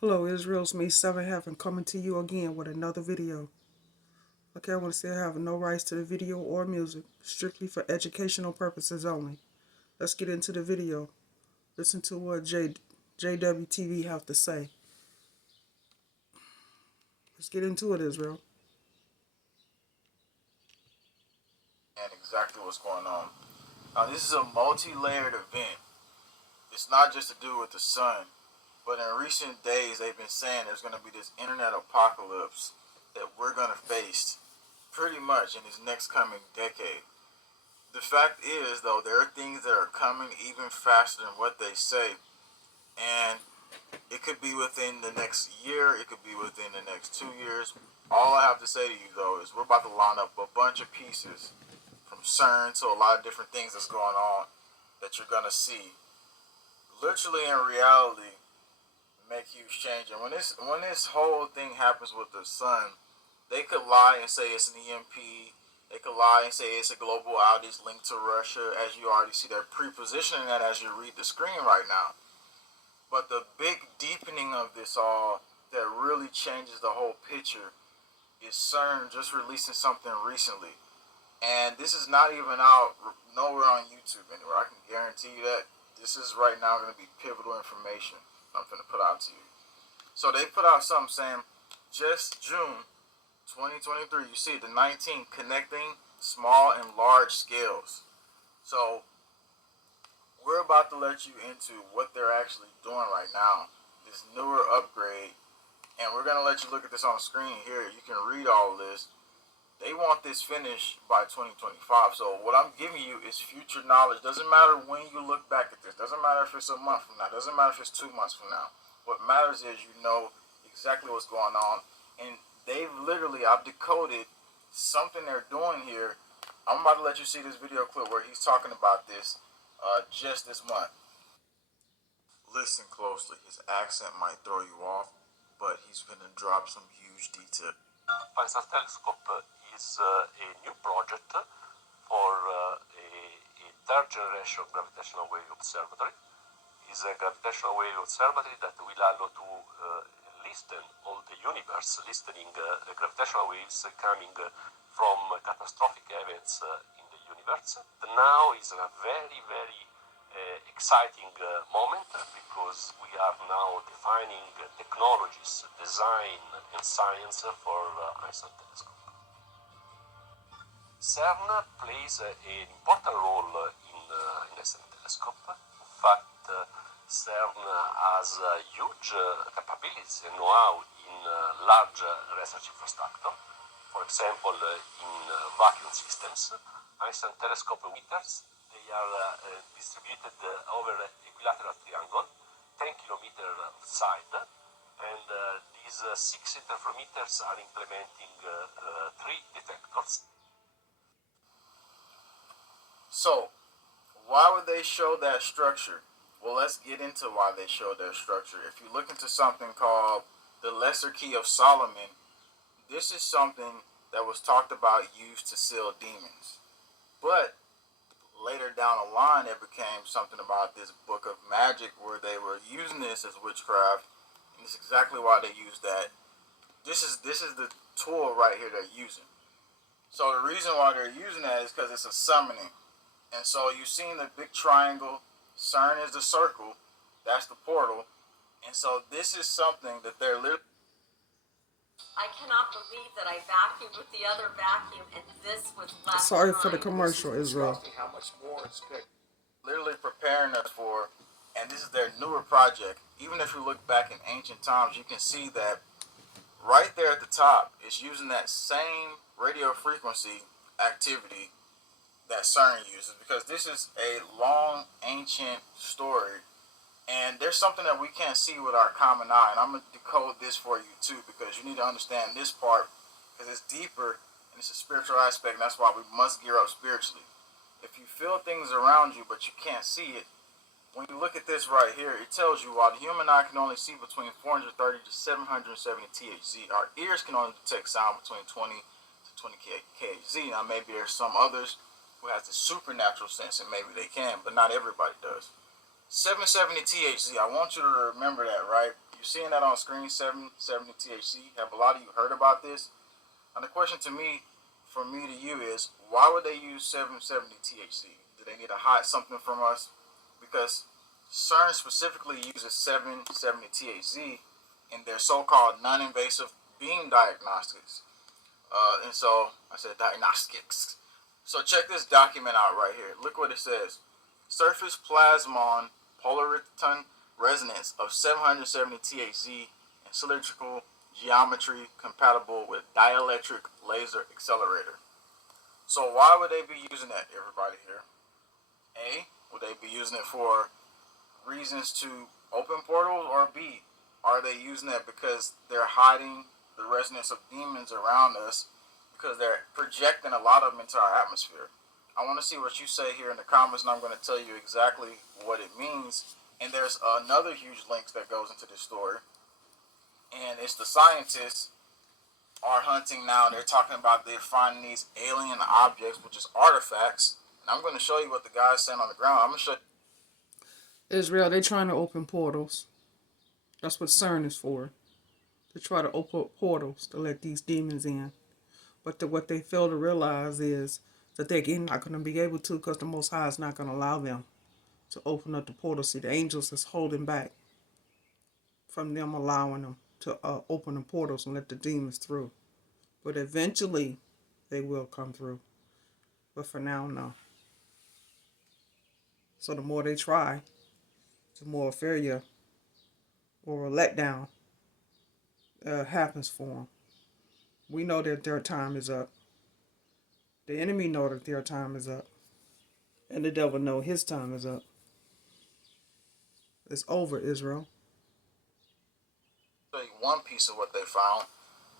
Hello, Israel's me, 7 Heaven, coming to you again with another video. Okay, I want to say I have no rights to the video or music, strictly for educational purposes only. Let's get into the video. Listen to what JWTV have to say. Let's get into it, Israel. And exactly what's going on. Now, this is a multi-layered event. It's not just to do with the sun, but in recent days, they've been saying there's going to be this internet apocalypse that we're going to face pretty much in this next coming decade. The fact is, though, there are things that are coming even faster than what they say, and it could be within the next year, it could be within the next 2 years. All I have to say to you, though, is we're about to line up a bunch of pieces from CERN to a lot of different things that's going on that you're going to see literally in reality make huge change. And when this whole thing happens with the sun, they could lie and say it's an EMP. They could lie and say it's a global outage linked to Russia, as you already see. They're pre-positioning that as you read the screen right now. But the big deepening of this all that really changes the whole picture is CERN just releasing something recently. And this is not even out nowhere on YouTube anywhere. I can guarantee you that. This is right now going to be pivotal information I'm going to put out to you. So they put out something saying just June 2023, you see the 19 connecting small and large scales. So we're about to let you into what they're actually doing right now, this newer upgrade. And we're going to let you look at this on the screen here. You can read all of this. They want this finished by 2025. So what I'm giving you is future knowledge. Doesn't matter when you look back at this. Doesn't matter if it's a month from now. Doesn't matter if it's 2 months from now. What matters is you know exactly what's going on. And I've decoded something they're doing here. I'm about to let you see this video clip where he's talking about this just this month. Listen closely. His accent might throw you off, but he's going to drop some huge detail. Pan-STARRS Telescope is a new project for a third generation gravitational wave observatory. It's a gravitational wave observatory that will allow to listen all the universe, listening gravitational waves coming from catastrophic events in the universe. Now is a very, very exciting moment because we are now defining technologies, design, and science for Einstein Telescope. CERN plays an important role in Einstein Telescope. In fact, CERN has huge capabilities and know-how in large research infrastructure. For example, in vacuum systems, Einstein Telescope emitters, they are distributed over equilateral triangle, 10 kilometers side, and these 6 interferometers are implementing 3 detectors. So, why would they show that structure? Well, let's get into why they showed that structure. If you look into something called the Lesser Key of Solomon, this is something that was talked about used to seal demons. But later down the line, it became something about this book of magic where they were using this as witchcraft, and it's exactly why they use that. This is the tool right here they're using. So the reason why they're using that is because it's a summoning. And so you've seen the big triangle. CERN is the circle. That's the portal. And so this is something that they're literally. I cannot believe that I vacuumed with the other vacuum and this was left Sorry for the behind. commercial, Israel. How much more it's literally preparing us for, and this is their newer project. Even if you look back in ancient times, you can see that right there at the top is using that same radio frequency activity that CERN uses, because this is a long ancient story, and there's something that we can't see with our common eye, and I'm going to decode this for you too, because you need to understand this part, because it's deeper and it's a spiritual aspect, and that's why we must gear up spiritually. If you feel things around you but you can't see it, when you look at this right here, it tells you while the human eye can only see between 430 to 770 THz, our ears can only detect sound between 20 to 20 kHz. Now maybe there's some others who has the supernatural sense, and maybe they can, but not everybody does. 770 THC. I want you to remember that, right? You're seeing that on screen, 770 THC. Have a lot of you heard about this? And the question from me to you is, why would they use 770 THC? Do they need to hide something from us? Because CERN specifically uses 770 THC in their so-called non-invasive beam diagnostics. And so I said diagnostics. So check this document out right here. Look what it says. Surface plasmon polariton resonance of 770 THZ and cylindrical geometry compatible with dielectric laser accelerator. So why would they be using that, everybody here? A, would they be using it for reasons to open portals, or B, are they using that because they're hiding the resonance of demons around us because they're projecting a lot of them into our atmosphere? I want to see what you say here in the comments, and I'm going to tell you exactly what it means. And there's another huge link that goes into this story, and it's the scientists are hunting now. They're talking about they're finding these alien objects, which is artifacts. And I'm going to show you what the guy's saying on the ground. I'm going to show you. Israel, they're trying to open portals. That's what CERN is for. To try to open portals to let these demons in. But what they fail to realize is that they're not going to be able to, because the Most High is not going to allow them to open up the portal. See, the angels is holding back from them allowing them to open the portals and let the demons through. But eventually, they will come through. But for now, no. So the more they try, the more failure or a letdown happens for them. We know that their time is up. The enemy know that their time is up. And the devil know his time is up. It's over, Israel. One piece of what they found.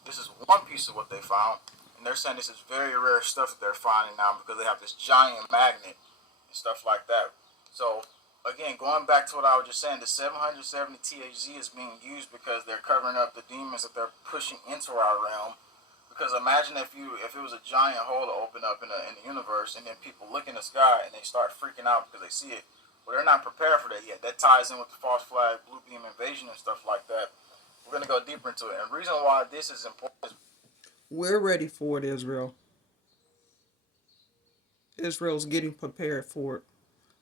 This is one piece of what they found. And they're saying this is very rare stuff that they're finding now because they have this giant magnet and stuff like that. So, again, going back to what I was just saying, the 770 THZ is being used because they're covering up the demons that they're pushing into our realm. Because imagine if it was a giant hole to open up in the universe, and then people look in the sky and they start freaking out because they see it. Well, they're not prepared for that yet. That ties in with the false flag, blue beam invasion and stuff like that. We're going to go deeper into it. And the reason why this is important is we're ready for it, Israel. Israel's getting prepared for it.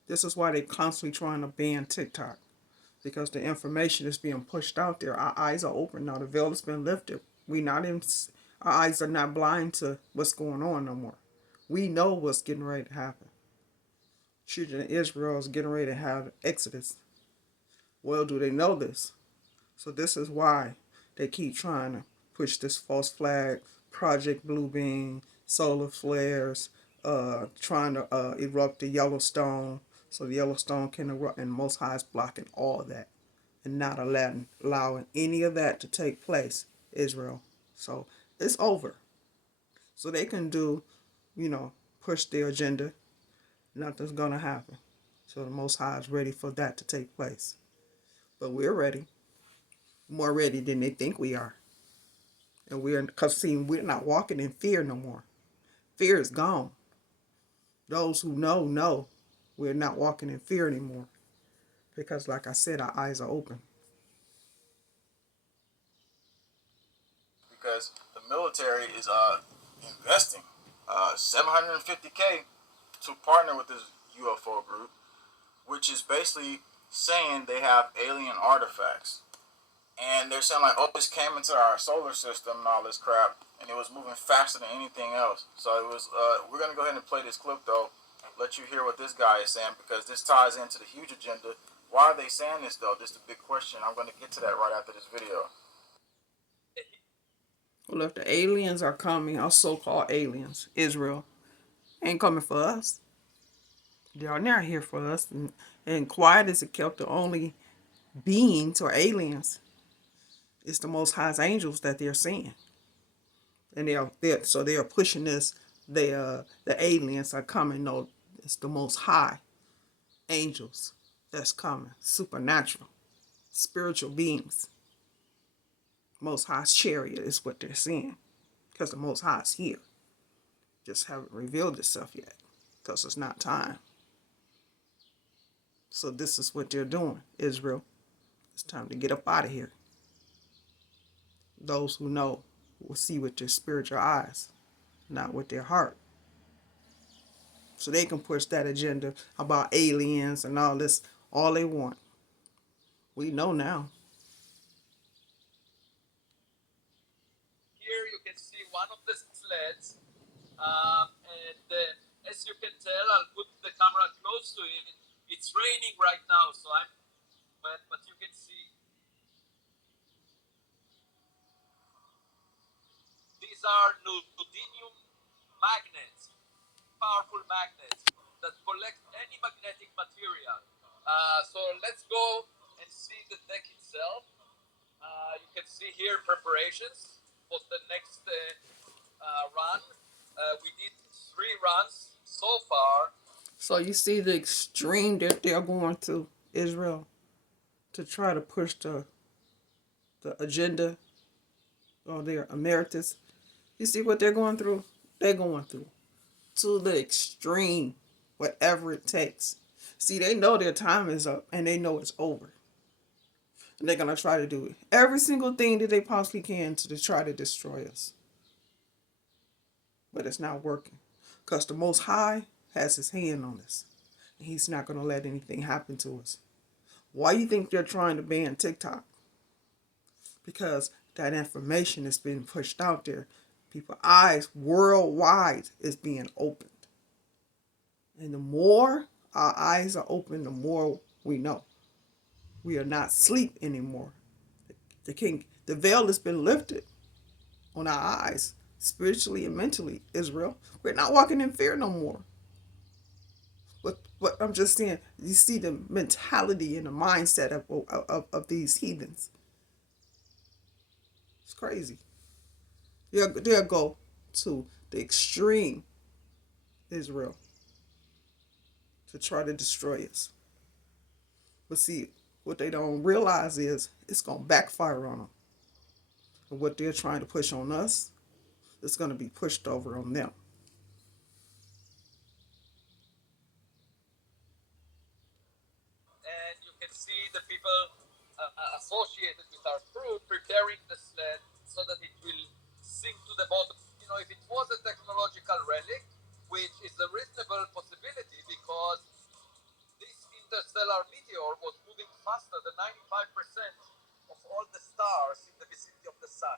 This is why they're constantly trying to ban TikTok. Because the information is being pushed out there. Our eyes are open now. The veil has been lifted. Our eyes are not blind to what's going on no more. We know what's getting ready to happen. Children of Israel is getting ready to have Exodus. Well, do they know this? So this is why they keep trying to push this false flag, Project Bluebeam, solar flares, trying to erupt the Yellowstone so the Yellowstone can erupt, and Most High is blocking all that and not allowing any of that to take place, Israel. So it's over. So they can do, push their agenda. Nothing's going to happen. So the Most High is ready for that to take place. But we're ready. More ready than they think we are. And we're not walking in fear no more. Fear is gone. Those who know we're not walking in fear anymore. Because like I said, our eyes are open. Because the military is investing $750K to partner with this UFO group, which is basically saying they have alien artifacts. And they're saying, like, oh, this came into our solar system and all this crap, and it was moving faster than anything else. So it was, we're going to go ahead and play this clip, though, let you hear what this guy is saying, because this ties into the huge agenda. Why are they saying this, though? This is a big question. I'm going to get to that right after this video. Well, if the aliens are coming, our so-called aliens, Israel, ain't coming for us. They're not here for us. And quiet is kept, the only beings or aliens. It's the Most High's angels that they're seeing. And they are pushing this. The aliens are coming. No, it's the Most High angels that's coming. Supernatural. Spiritual beings. Most High's chariot is what they're seeing. Because the Most High is here. Just haven't revealed itself yet. Because it's not time. So this is what they're doing, Israel. It's time to get up out of here. Those who know will see with their spiritual eyes, not with their heart. So they can push that agenda about aliens and all this all they want. We know now. Here you can see one of the sleds, and as you can tell, I'll put the camera close to it. It's raining right now, so I'm wet, but you can see these are neodymium magnets, powerful magnets that collect any magnetic material. So let's go and see the deck itself. You can see here preparations for the next run. We did 3 runs so far. So you see the extreme that they're going to, Israel, to try to push the agenda or their emeritus. You see what they're going through? They're going through to the extreme, whatever it takes. See, they know their time is up and they know it's over. And they're going to try to do every single thing that they possibly can to try to destroy us. But it's not working. Because the Most High has his hand on us. And he's not going to let anything happen to us. Why do you think they're trying to ban TikTok? Because that information is being pushed out there. People's eyes worldwide is being opened. And the more our eyes are open, the more we know. We are not asleep anymore. The veil has been lifted on our eyes, spiritually and mentally, Israel. We're not walking in fear no more. But I'm just saying, you see the mentality and the mindset of these heathens. It's crazy. They'll go to the extreme, Israel, to try to destroy us. But see, what they don't realize is it's going to backfire on them. And what they're trying to push on us, it's going to be pushed over on them. And you can see the people associated with our crew preparing the sled so that it will sink to the bottom. You know, if it was a technological relic, which is a reasonable possibility because this interstellar meteor was moving faster than 95% of all the stars in the vicinity of the sun.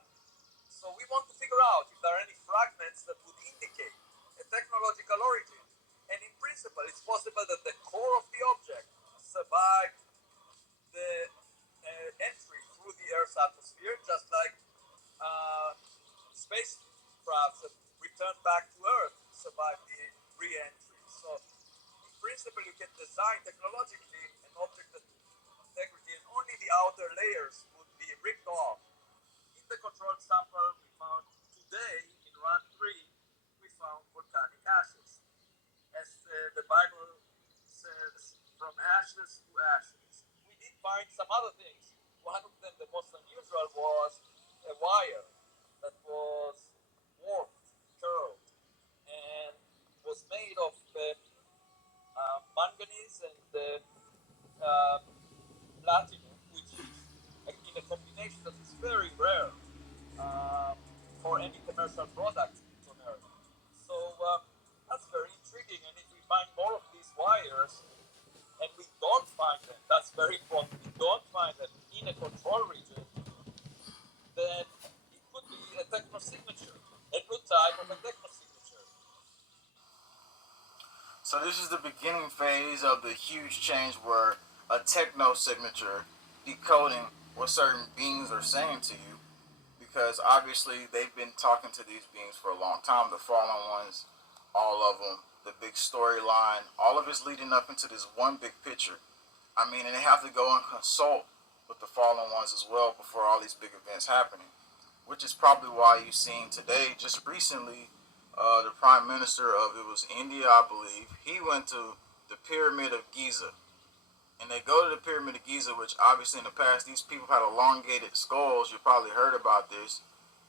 So we want to figure out if there are any fragments that would indicate a technological origin. And in principle, it's possible that the core of the object survived the entry through the Earth's atmosphere, just like spacecraft that returned back to Earth survived the re-entry. So, in principle, you can design technologically an object that integrity and only the outer layers would be ripped off. In the controlled sample we found today in run 3, we found volcanic ashes. As the Bible says, from ashes to ashes. We did find some other things. One of them, the most unusual, was a wire that was warped, curled, and was made of manganese and platinum, which is in a combination that is very rare for any commercial product on Earth. So that's very intriguing. And if we find more of these wires, and we don't find them, that's very important. We don't find them in a control region, then it could be a technosignature, a new type of a technosignature. So this is the beginning phase of the huge change where a techno signature decoding what certain beings are saying to you, because obviously they've been talking to these beings for a long time, the fallen ones, all of them, the big storyline, all of it's leading up into this one big picture. I mean, and they have to go and consult with the fallen ones as well before all these big events happening, which is probably why you've seen today, just recently, the prime minister of, it was India, I believe, he went to the Pyramid of Giza. And they go to the Pyramid of Giza, which obviously in the past, these people had elongated skulls. You probably heard about this.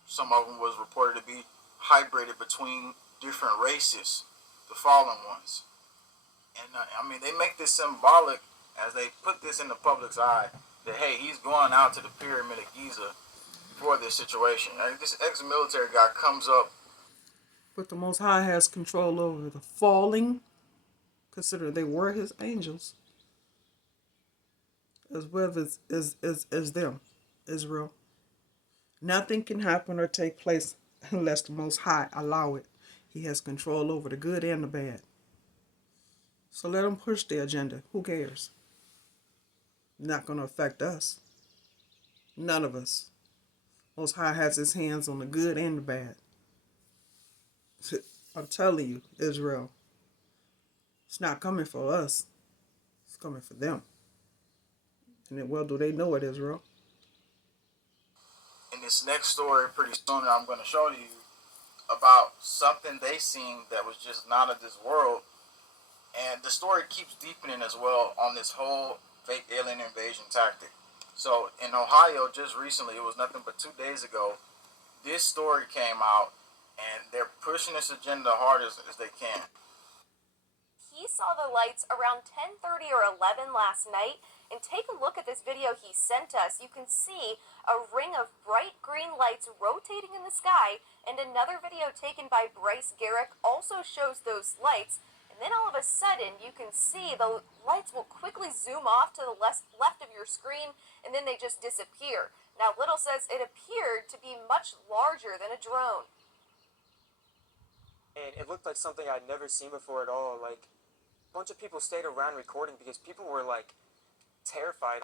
Some of them was reported to be hybrided between different races, the fallen ones. And I mean, they make this symbolic as they put this in the public's eye that, hey, he's going out to the Pyramid of Giza for this situation. Like, this ex-military guy comes up. But the Most High has control over the falling. Consider they were his angels, as well as them, Israel. Nothing can happen or take place unless the Most High allow it. He has control over the good and the bad. So let him push the agenda. Who cares? Not going to affect us. None of us. Most High has his hands on the good and the bad. I'm telling you, Israel, it's not coming for us. It's coming for them. And then, well, do they know it, Israel? In this next story, pretty soon, I'm going to show you about something they seen that was just not of this world. And the story keeps deepening as well on this whole fake alien invasion tactic. So in Ohio, just recently, it was nothing but 2 days ago, this story came out, and they're pushing this agenda hard as they can. He saw the lights around 10:30 or 11 last night, and take a look at this video he sent us. You can see a ring of bright green lights rotating in the sky, and another video taken by Bryce Garrick also shows those lights. And then all of a sudden, you can see the lights will quickly zoom off to the left of your screen, and then they just disappear. Now, Little says it appeared to be much larger than a drone. And it looked like something I'd never seen before at all. Like, a bunch of people stayed around recording because people were, like, terrified.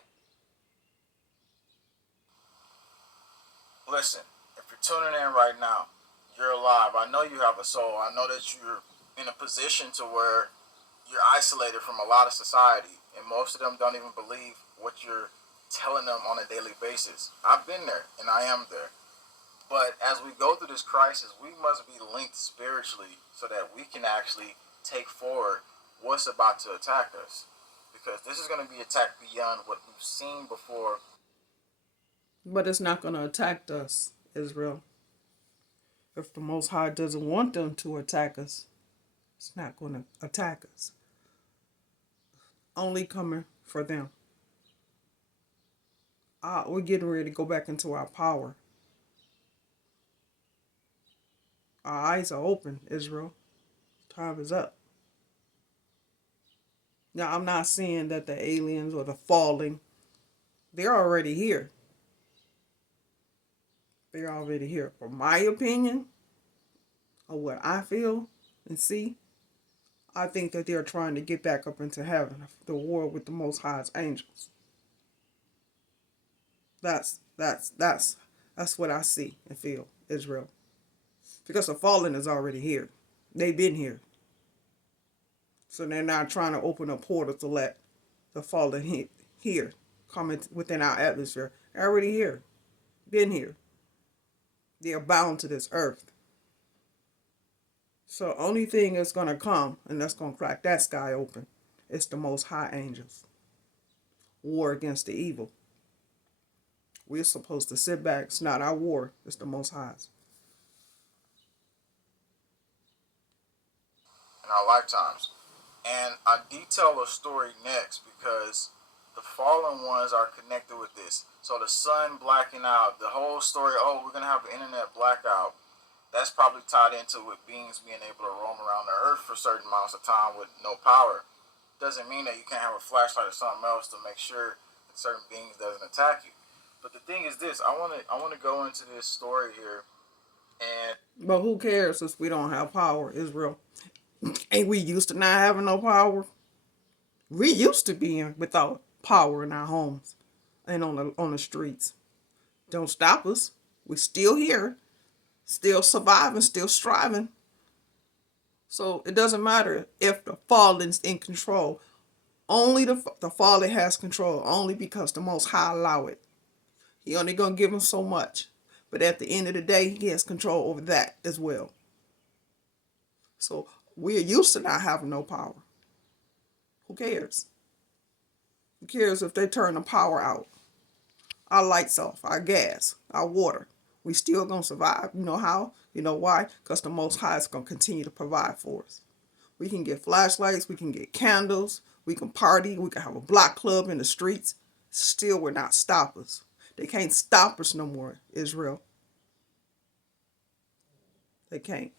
Listen, if you're tuning in right now, you're alive. I know you have a soul. I know that you're in a position to where you're isolated from a lot of society, and most of them don't even believe what you're telling them on a daily basis. I've been there, and I am there. But as we go through this crisis, we must be linked spiritually so that we can actually take forward what's about to attack us. Because this is going to be attacked beyond what we've seen before. But it's not going to attack us, Israel. If the Most High doesn't want them to attack us, it's not going to attack us. Only coming for them. We're getting ready to go back into our power. Our eyes are open, Israel. Time is up. Now, I'm not saying that the aliens or the falling, they're already here. They're already here. For my opinion, or what I feel and see, I think that they're trying to get back up into heaven, the war with the Most High's angels. That's what I see and feel, Israel. Because the fallen is already here. They've been here. So they're not trying to open a portal to let the fallen here come within our atmosphere. They're already here. Been here. They are bound to this earth. So only thing that's going to come and that's going to crack that sky open is the Most High angels. War against the evil. We're supposed to sit back. It's not our war. It's the Most High's. In our lifetimes. And I detail a story next because the fallen ones are connected with this. So the sun blacking out, the whole story, oh, we're going to have an internet blackout. That's probably tied into with beings being able to roam around the earth for certain amounts of time with no power. Doesn't mean that you can't have a flashlight or something else to make sure that certain beings doesn't attack you. But the thing is this, I want to go into this story here. But who cares if we don't have power, Israel? Ain't we used to not having no power? We used to being without power in our homes and on the streets. Don't stop us. We're still here, still surviving, still striving. So it doesn't matter if the fallen's in control. Only the fallen has control, only because the Most High allow it. He only gonna give him so much. But at the end of the day, he has control over that as well. So we're used to not having no power. Who cares? Who cares if they turn the power out? Our lights off, our gas, our water. We still gonna survive. You know how? You know why? Because the Most High is gonna continue to provide for us. We can get flashlights, we can get candles, We can party. We can have a block club in the streets. Still will not stop us. They can't stop us no more, Israel. They can't.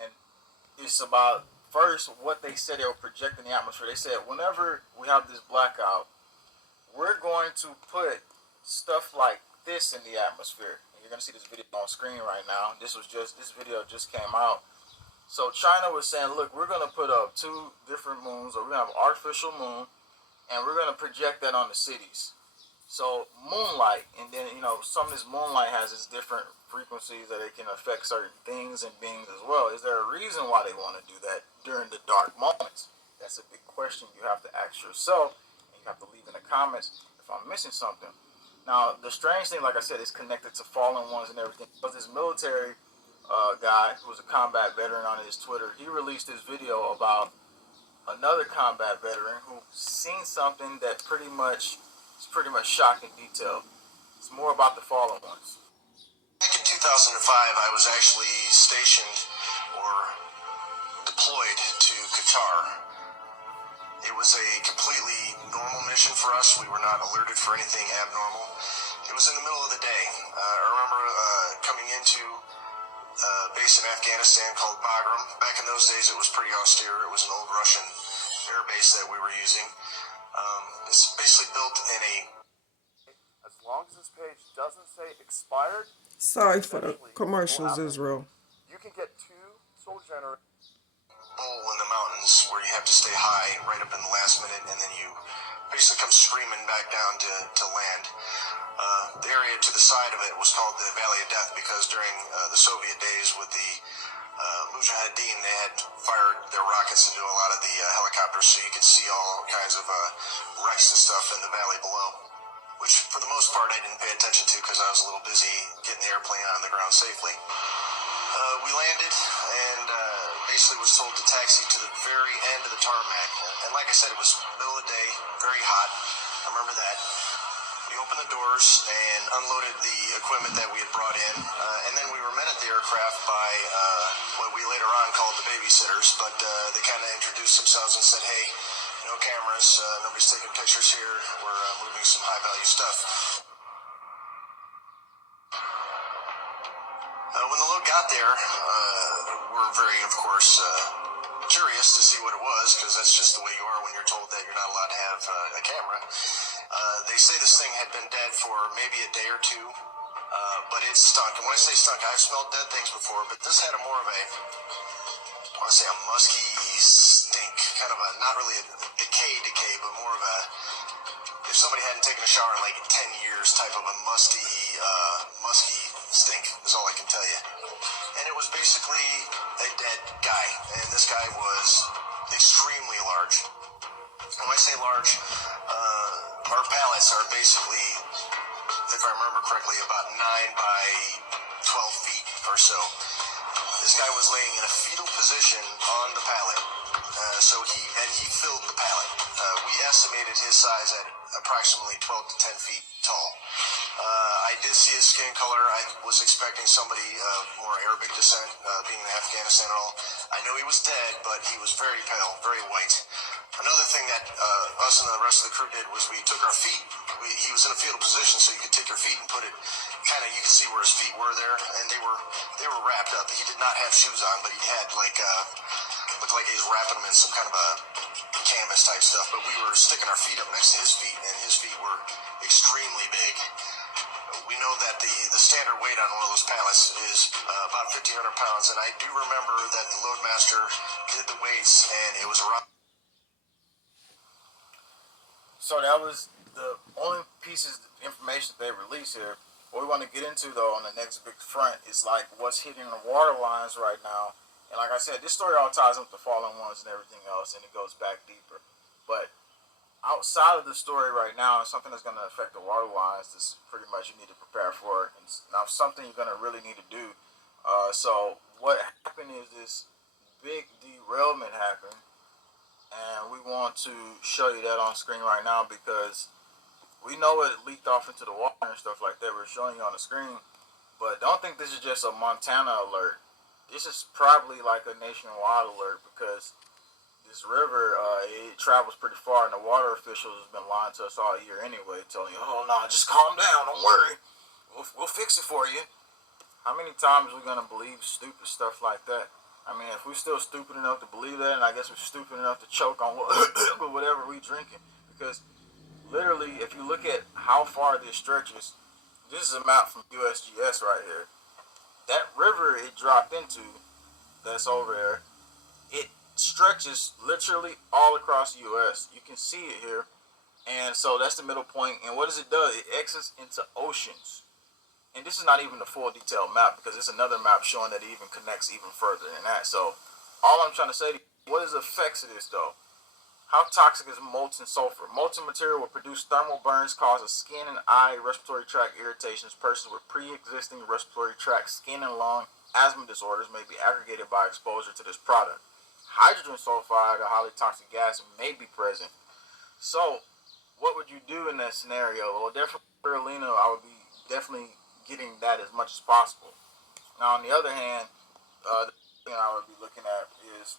And it's about first what they said they were projecting the atmosphere. They said whenever we have this blackout, we're going to put stuff like this in the atmosphere. And you're gonna see this video on screen right now. This video just came out. So China was saying, look, we're gonna put up 2 different moons, or we're gonna have an artificial moon, and we're gonna project that on the cities. So moonlight, and then some of this moonlight has its different frequencies that it can affect certain things and beings as well. Is there a reason why they want to do that during the dark moments? That's a big question you have to ask yourself, and you have to leave in the comments if I'm missing something. Now, the strange thing, like I said, is connected to fallen ones and everything. But this military guy who was a combat veteran on his Twitter, he released this video about another combat veteran who seen something that pretty much shocking detail. It's more about the fallen ones. Back in 2005, I was actually stationed or deployed to Qatar. It was a completely normal mission for us. We were not alerted for anything abnormal. It was in the middle of the day. I remember coming into a base in Afghanistan called Bagram. Back in those days, it was pretty austere. It was an old Russian air base that we were using. It's basically built in a... As long as this page doesn't say expired, Sorry for the commercials, Israel. you can get 2 soul generators. Bowl in the mountains where you have to stay high right up in the last minute, and then you basically come screaming back down to land. The area to the side of it was called the Valley of Death because during the Soviet days with the Mujahideen, they had fired their rockets into a lot of the helicopters, so you could see all kinds of wrecks and stuff in the valley below, which for the most part I didn't pay attention to because I was a little busy getting the airplane on the ground safely. We landed and basically was told to taxi to the very end of the tarmac. And like I said, it was middle of the day, very hot. I remember that. We opened the doors and unloaded the equipment that we had brought in. And then we were met at the aircraft by what we later on called the babysitters. But they kind of introduced themselves and said, hey, no cameras, nobody's taking pictures here. We're moving some high-value stuff. When the load got there, we're very, of course, curious to see what it was, because that's just the way you are when you're told that you're not allowed to have a camera. They say this thing had been dead for maybe a day or 2, but it stunk. And when I say stunk, I've smelled dead things before, but this had more of a, I want to say a musky stink, kind of a, not really a decay, but more of a, if somebody hadn't taken a shower in like 10 years type of a musky stink is all I can tell you. And it was basically a dead guy, and this guy was extremely large. When I say large, our pallets are basically, if I remember correctly, about 9 by 12 feet or so. This guy was laying in a fetal position on the pallet, so he filled the pallet. We estimated his size at approximately 12 to 10 feet tall. I did see his skin color. I was expecting somebody of more Arabic descent, being in Afghanistan and all. I know he was dead, but he was very pale, very white. Another thing that us and the rest of the crew did was we took our feet. He was in a fetal position, so you could take your feet and put it kind of, you could see where his feet were there, and they were wrapped up. He did not have shoes on, but he had looked like he was wrapping them in some kind of a canvas type stuff. But we were sticking our feet up next to his feet, and his feet were extremely big. We know that the standard weight on one of those pallets is about 1,500 pounds, and I do remember that the Loadmaster did the weights, and it was around. So that was the only pieces of information that they released here. What we want to get into, though, on the next big front is like what's hitting the water lines right now. And like I said, this story all ties up with the fallen ones and everything else, and it goes back deeper. But outside of the story right now, something that's going to affect the water lines, this is pretty much you need to prepare for. And now something you're going to really need to do. So what happened is this big derailment happened. And we want to show you that on screen right now because we know it leaked off into the water and stuff like that. We're showing you on the screen. But don't think this is just a Montana alert. this is probably like a nationwide alert because this river, it travels pretty far, and the water officials has been lying to us all year anyway, telling you, oh, no, just calm down, don't worry. We'll fix it for you. How many times are we going to believe stupid stuff like that? I mean, if we're still stupid enough to believe that, and I guess we're stupid enough to choke on whatever we drinking. Because literally, if you look at how far this stretches, this is a map from USGS right here. That river it dropped into, that's over there, it stretches literally all across the U.S. You can see it here. And so that's the middle point. And what does it do? It exits into oceans. And this is not even the full detailed map because it's another map showing that it even connects even further than that. So all I'm trying to say to you, what is the effects of this though? How toxic is molten sulfur? Molten material will produce thermal burns, causes skin and eye, respiratory tract irritations. Persons with pre-existing respiratory tract, skin and lung, asthma disorders may be aggregated by exposure to this product. Hydrogen sulfide, a highly toxic gas, may be present. So, what would you do in that scenario? Well, definitely spirulina, I would be definitely getting that as much as possible. Now, on the other hand, the thing I would be looking at is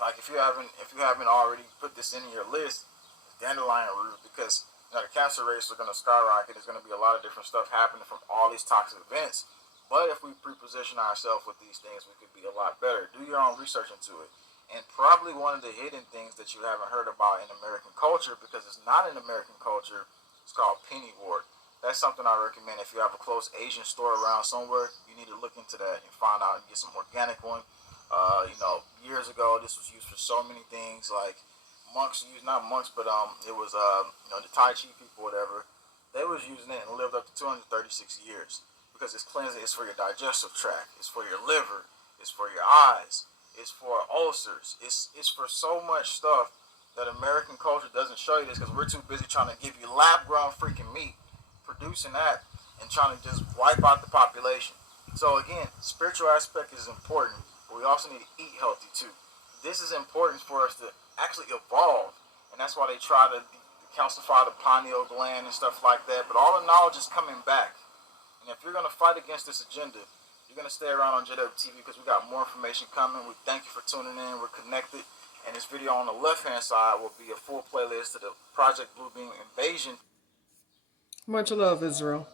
like if you haven't already put this in your list, dandelion root, because the cancer rates are going to skyrocket. There's going to be a lot of different stuff happening from all these toxic events. But if we pre-position ourselves with these things, we could be a lot better. Do your own research into it. And probably one of the hidden things that you haven't heard about in American culture, because it's not in American culture, it's called pennywort. That's something I recommend. If you have a close Asian store around somewhere, you need to look into that and find out and get some organic one. Years ago, this was used for so many things. Like monks used, not monks, but it was the Tai Chi people, whatever. They was using it and lived up to 236 years because it's cleansing. It's for your digestive tract. It's for your liver. It's for your eyes. It's for ulcers. It's for so much stuff that American culture doesn't show you this because we're too busy trying to give you lab-grown freaking meat, producing that, and trying to just wipe out the population. So again, spiritual aspect is important, but we also need to eat healthy too. This is important for us to actually evolve, and that's why they try to calcify the pineal gland and stuff like that. But all the knowledge is coming back, and if you're going to fight against this agenda, you're going to stay around on JW TV because we got more information coming. We thank you for tuning in. We're connected. And this video on the left-hand side will be a full playlist to the Project Bluebeam Invasion. Much love, Israel.